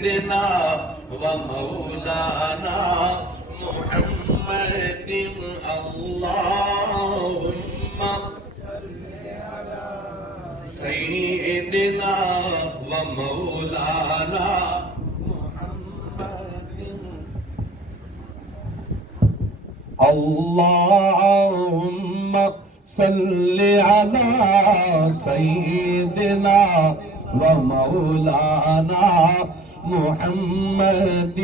سيدنا ومولانا محمد اللهم سيدنا ومولانا اللهم صل على سيدنا ومولانا محمد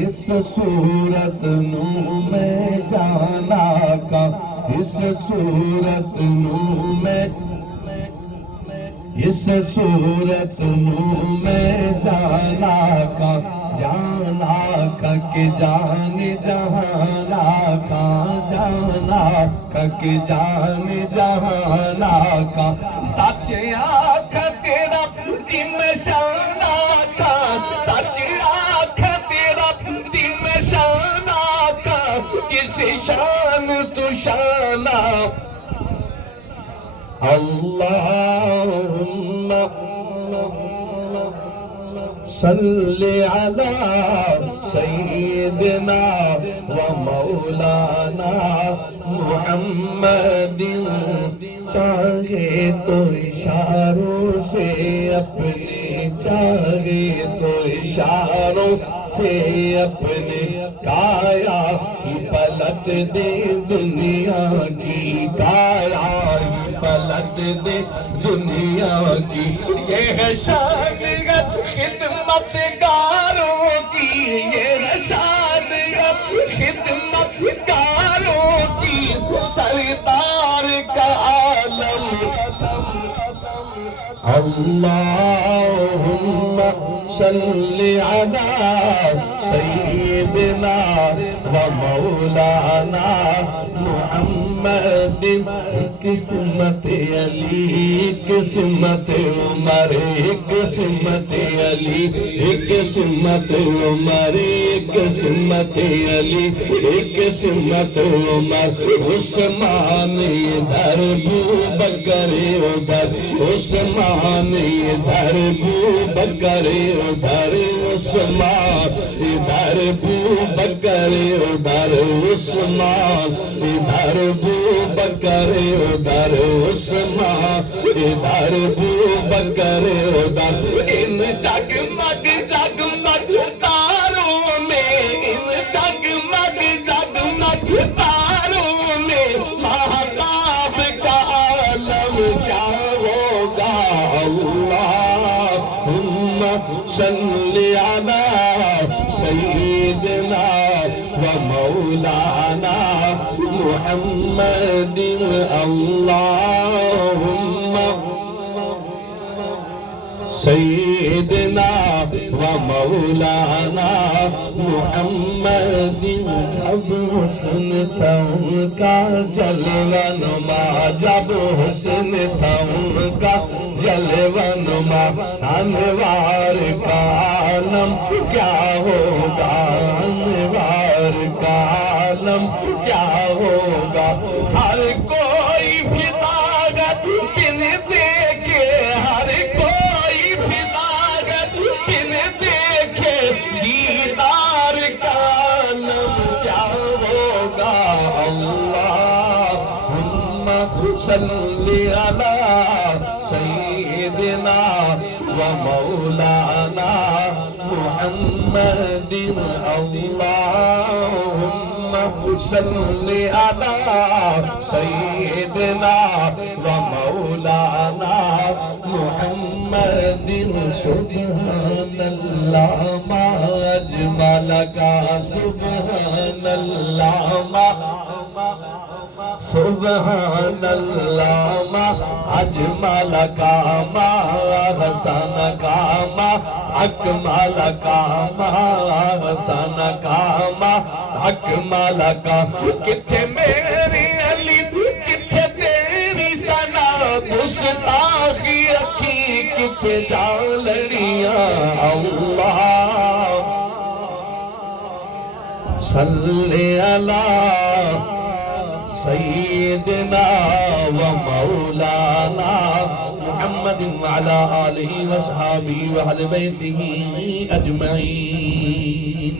اس صورت نو میں جانا کا اس صورت نو میں اس صورت نو میں جانا کا کہ جان جہانا کا جانا کہ جان جہانا کا سچ آنکھ تیرا دم شانا کا سچ آنکھ تیرا دم شانا کا کسی شان تو شانا اللہم صل على سيدنا ومولانا محمد چاہے تو اشاروں سے اپنے چاہے تو اشاروں سے اپنے کایا پلٹ دے دنیا کی کایا پلٹ دے دنیا کی یہ ہے شان خدمت گاروں کی یہ ہے شان خدمت گاروں کی سردار کا عالم اللہم صل علی سیدنا ومولانا محمد قسمت علی قسمت عمر قسمت علی قسمت عمر قسمت علی قسمت عمر عثمان ادھر بکر ادھر عثمان ادھر بکر ادھر عثمان ادھر بکر ادھر عثمان ادھر بکر ادھر عثمان ادھر بکر ادھر ان جگمگ جگمگ تاروں میں ان جگمگ جگمگ تاروں میں مہتاب کا عالم کیا ہوگا اللہم صل علی سیدنا ومولانا محمد اللہم سیدنا ومولانا محمد جب حسن تھا ان کا جلوہ نما جب حسن تھا ان کا جلوہ نما انوار کا عالم کیا ہوگا انوار کا عالم کیا ہوگا ہر کوئی فداغت بن دیکھے ہر کوئی فداغت بن دیکھے دیدار کا عالم کیا ہوگا اللہم صل علی سیدنا ومولانا محمد اللہم صل علی سیدنا ومولانا محمد سبحان اللہ ما اجمل کا سبحان اللہ ما سبحان اللہ ما اجمل کا ما حسن کا ما اکمل کا ما حسن کا ما اکمل کا کتھے میری علی کتھے تیری ثنا گستاخی اکھی کتھے جالڑیاں اللہ صلی علی سیدنا و مولانا محمد وعلى آله وصحابه وأهل بيته أجمعين.